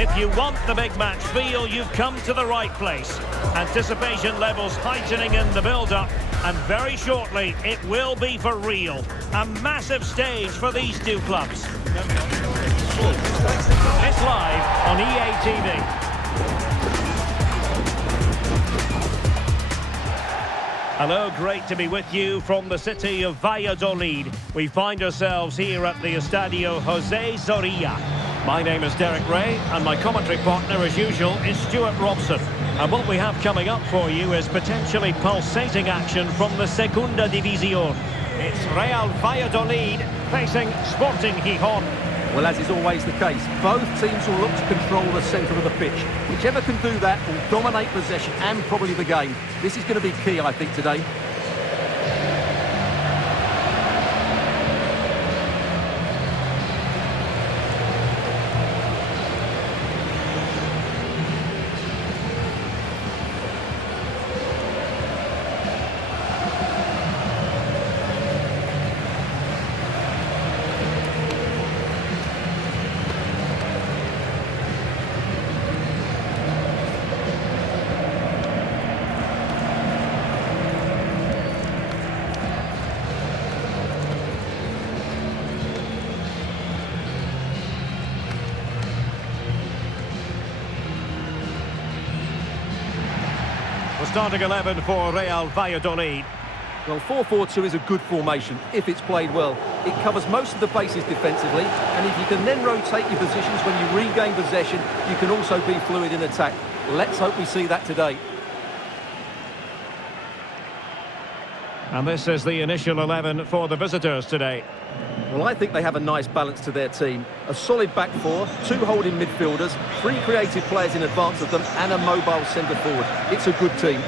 If you want the big match feel, you've come to the right place. Anticipation levels heightening in the build-up, and very shortly it will be for real. A massive stage for these two clubs. It's live on EA TV. Hello, great to be with you from the city of Valladolid. We find ourselves here at the Estadio José Zorrilla. My name is Derek Ray, and my commentary partner, as usual, is Stuart Robson. And what we have coming up for you is potentially pulsating action from the Segunda División. It's Real Valladolid facing Sporting Gijón. Well, as is always the case, both teams will look to control the centre of the pitch. Whichever can do that will dominate possession and probably the game. This is going to be key, I think, today. Starting 11 for Real Valladolid. Well, 4-4-2 is a good formation if it's played well. It covers most of the bases defensively, and if you can then rotate your positions when you regain possession, you can also be fluid in attack. Let's hope we see that today. And this is the initial 11 for the visitors today. Well, I think they have a nice balance to their team. A solid back four, two holding midfielders, three creative players in advance of them, and a mobile centre-forward. It's a good team.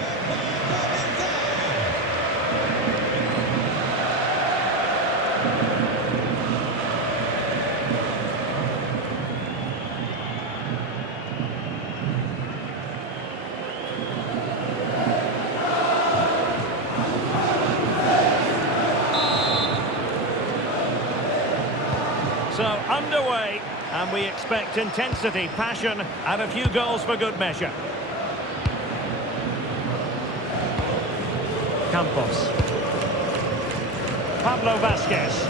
So, underway, and we expect intensity, passion, and a few goals for good measure. Campos. Pablo Vasquez.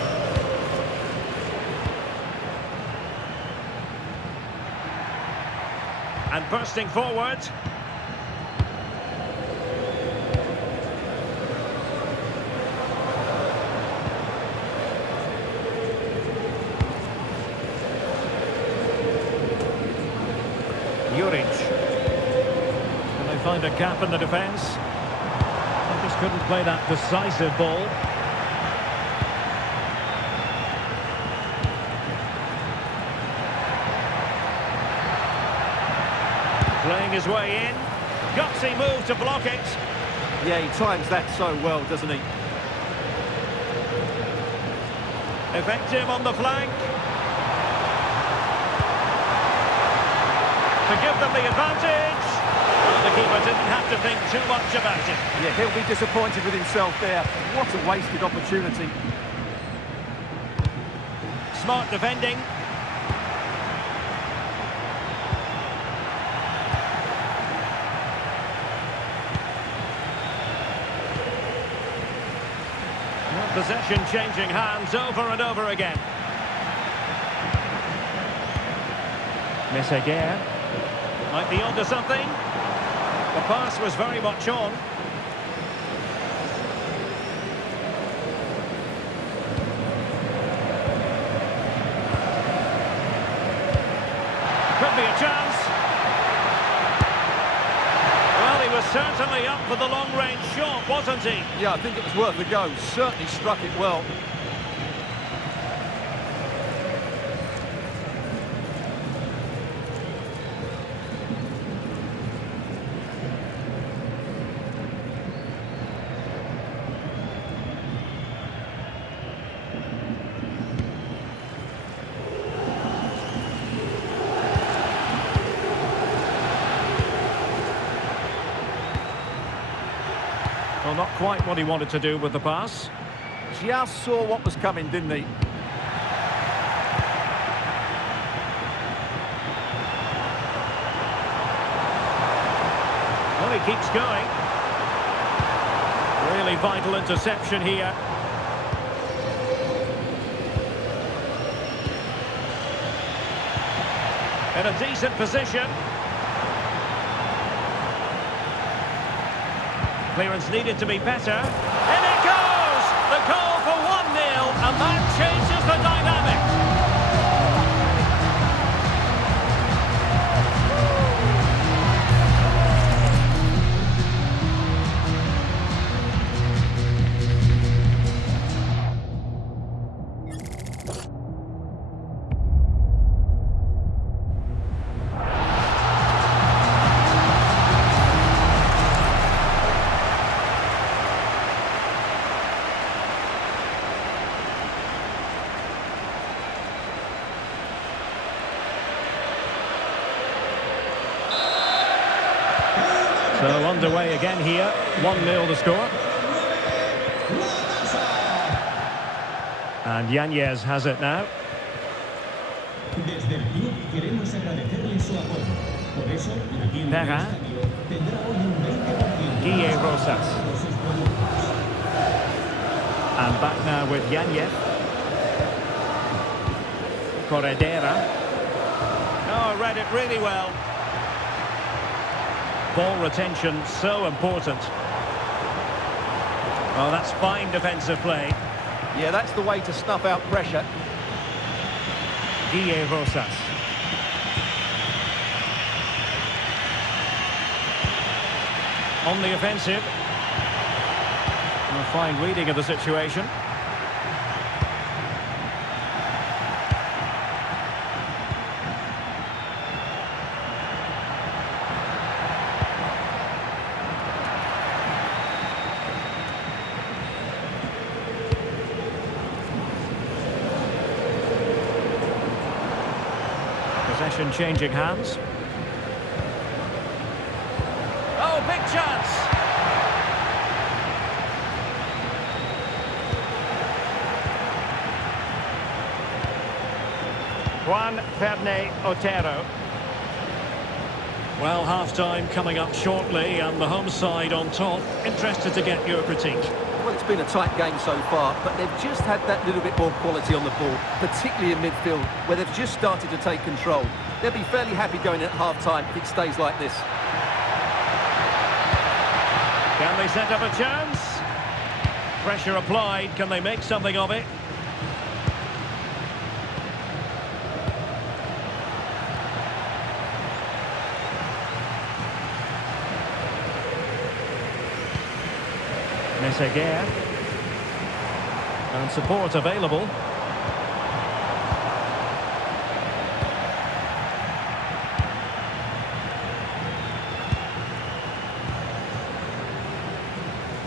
And bursting forward. Can they find a gap in the defence? They just couldn't play that decisive ball. Playing his way in. Gutsy move to block it. Yeah, he times that so well, doesn't he? Effective on the flank. To give them the advantage. Well, the keeper didn't have to think too much about it. Yeah, he'll be disappointed with himself there. What a wasted opportunity. Smart defending. Well, possession changing hands over and over again. HDR. Might be onto something. The pass was very much on. Could be a chance. Well, he was certainly up for the long-range shot, wasn't he? Yeah, I think it was worth a go. Certainly struck it well. Well, not quite what he wanted to do with the pass. Just saw what was coming, didn't he? keeps going. Really vital interception here. In a decent position. Clearance needed to be better. In it goes! The goal for 1-0, and that changes the dynamic. So underway again here, 1-0 the score. And Yanez has it now. Perrin. Guille Rosas. And back now with Yanez. Corredera. Oh, read it really well. Ball retention, so important. Oh, that's fine defensive play. Yeah, that's the way to snuff out pressure. Guille Rosas. On the offensive. A fine reading of the situation. Possession changing hands. Oh, big chance! Juan Ferney Otero. Well, half-time coming up shortly, and the home side on top. Interested to get your critique. Well, it's been a tight game so far, but they've just had that little bit more quality on the ball, particularly in midfield, where they've just started to take control. They'll be fairly happy going in at half-time if it stays like this. Can they set up a chance? Pressure applied. Can they make something of it? Meseguer. And support available.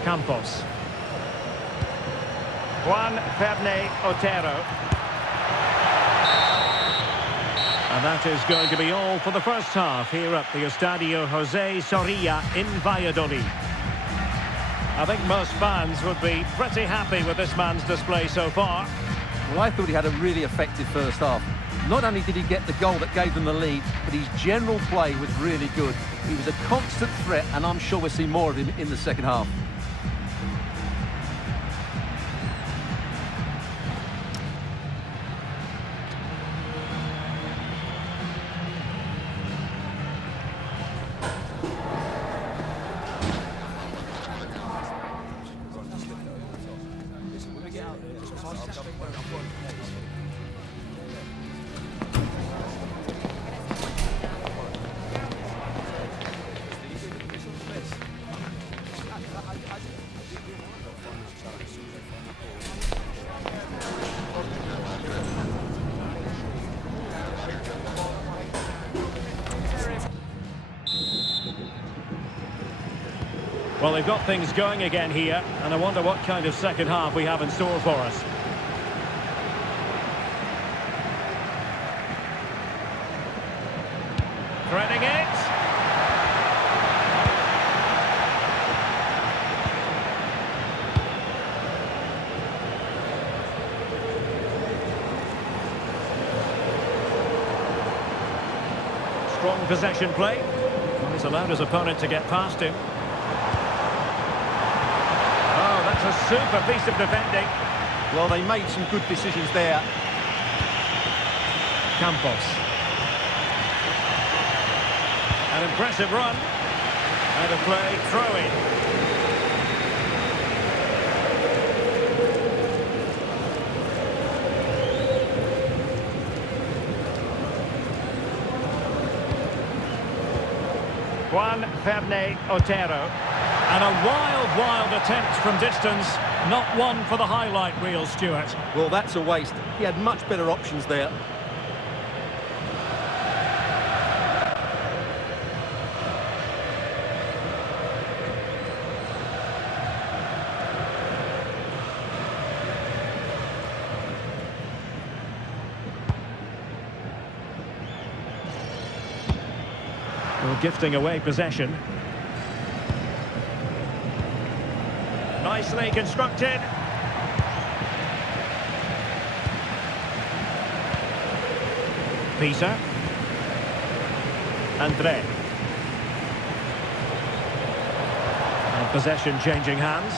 Campos. Juan Ferney Otero. And that is going to be all for the first half here at the Estadio José Zorrilla in Valladolid. I think most fans would be pretty happy with this man's display so far. Well, I thought he had a really effective first half. Not only did he get the goal that gave them the lead, but his general play was really good. He was a constant threat, and I'm sure we'll see more of him in the second half. Well, they've got things going again here, and I wonder what kind of second half we have in store for us. Threading it. Strong possession play. Well, he's allowed his opponent to get past him. Oh, that's a super piece of defending. Well, they made some good decisions there. Campos. An impressive run. Out of play, throw in. Juan Ferney Otero. And a wild attempt from distance. Not one for the highlight reel, Stuart. Well, that's a waste. He had much better options there. Well, gifting away possession. Nicely constructed. Peter. Andre. And possession changing hands.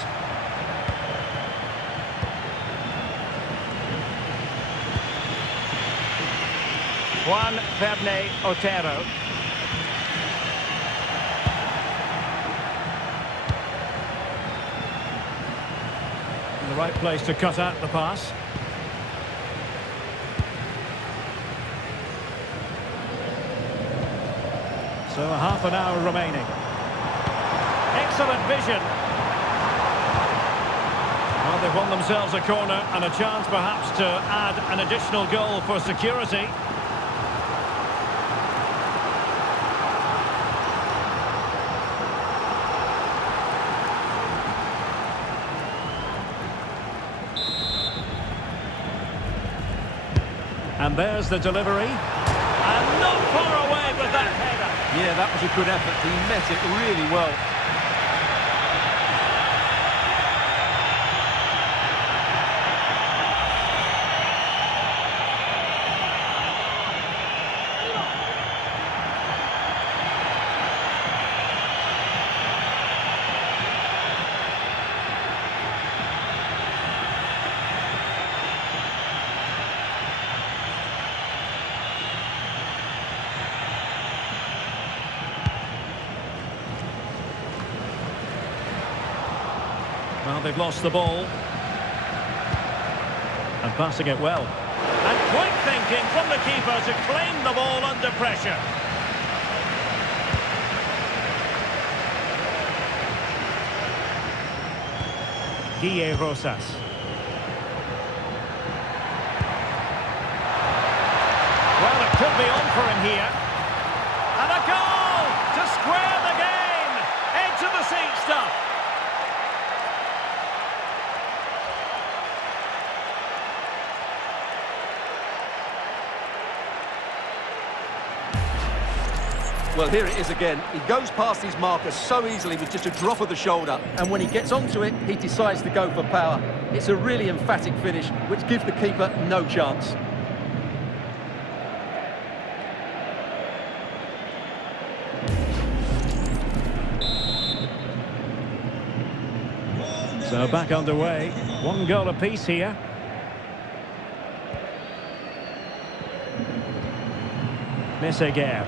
Juan Ferney Otero. The right place to cut out the pass. So a half an hour remaining. Excellent vision. Well, they've won themselves a corner and a chance perhaps to add an additional goal for security. And there's the delivery. And not far away with that header. Yeah, that was a good effort. He met it really well. Well, they've lost the ball. And passing it well. And quick thinking from the keeper to claim the ball under pressure. Guille Rosas. Well, it could be on for him here. And a goal to square the game. Edge of the seat stuff. Well, here it is again. He goes past his marker so easily with just a drop of the shoulder. And when he gets onto it, he decides to go for power. It's a really emphatic finish, which gives the keeper no chance. So back underway. One goal apiece here. Meseguer.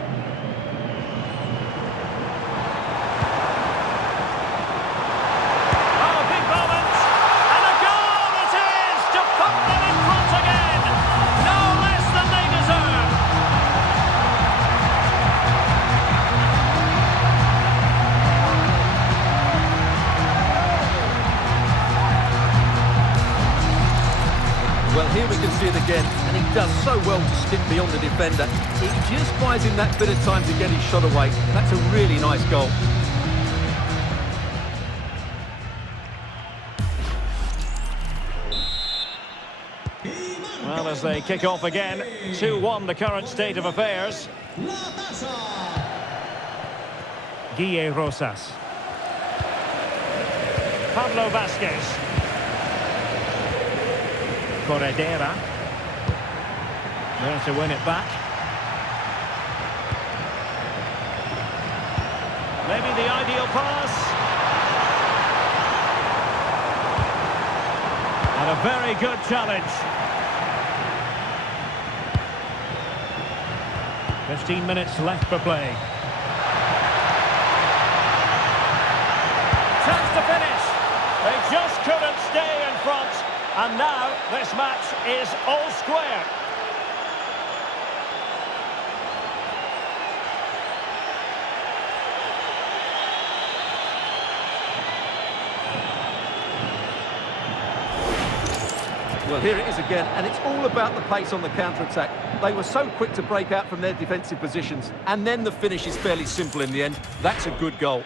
Well, here we can see it again, and he does so well to skip beyond the defender. He just buys him that bit of time to get his shot away. That's a really nice goal. Well, as they kick off again, 2-1 the current state of affairs. Guille Rosas. Pablo Vasquez. Corredera. There to win it back. Maybe the ideal pass. And a very good challenge. 15 minutes left for play. Chance to finish. They just couldn't stay in front. And now this match is all square. Well, here it is again, and it's all about the pace on the counter-attack. They were so quick to break out from their defensive positions, and then the finish is fairly simple in the end. That's a good goal.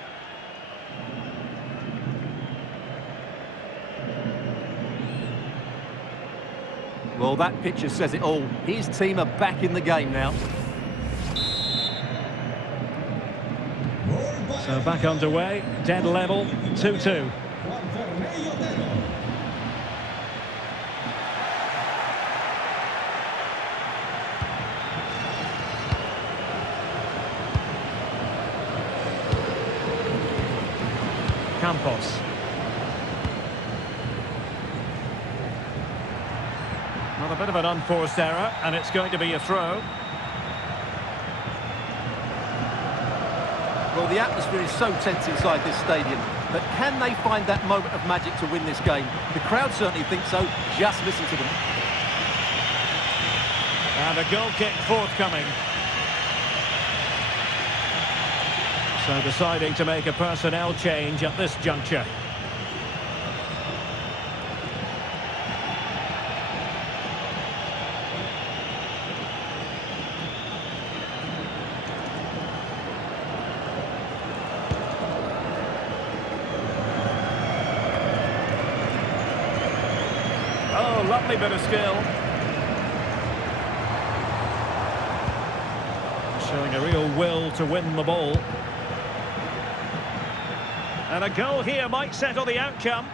Well, that picture says it all. His team are back in the game now. So back underway, dead level, 2-2. Campos. Well, a bit of an unforced error, and it's going to be a throw. Well, the atmosphere is so tense inside this stadium, but can they find that moment of magic to win this game? The crowd certainly think so. Just listen to them. And a goal kick forthcoming. So deciding to make a personnel change at this juncture. Oh, lovely bit of skill. Showing a real will to win the ball. And a goal here might settle the outcome.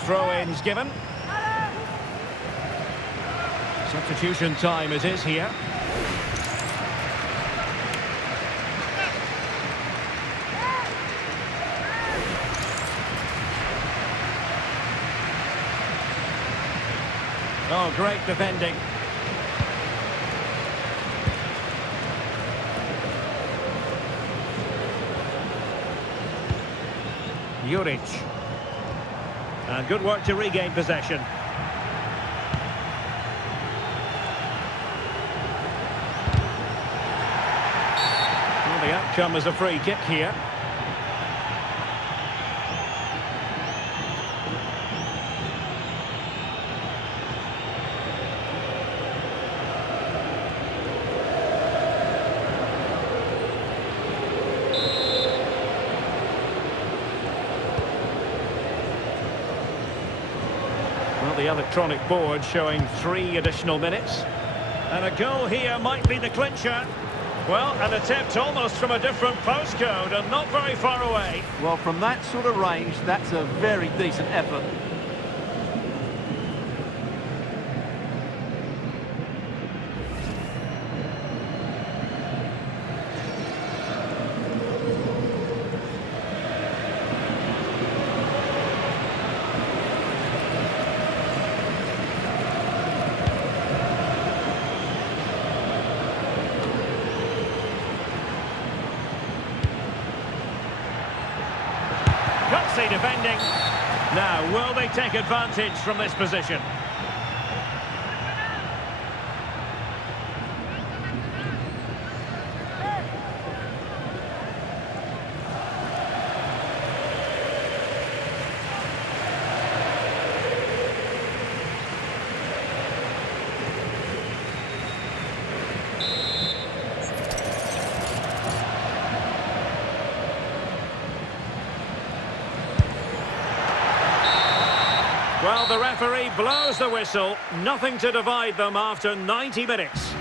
Throw-ins given. Substitution time it is here. Oh, great defending. Juric. And good work to regain possession. Well, the outcome is a free kick here. Well, the electronic board showing 3 additional minutes. And a goal here might be the clincher. Well, an attempt almost from a different postcode and not very far away. Well, from that sort of range, that's a very decent effort. Gutsy defending. Now, will they take advantage from this position? Well, the referee blows the whistle. Nothing to divide them after 90 minutes.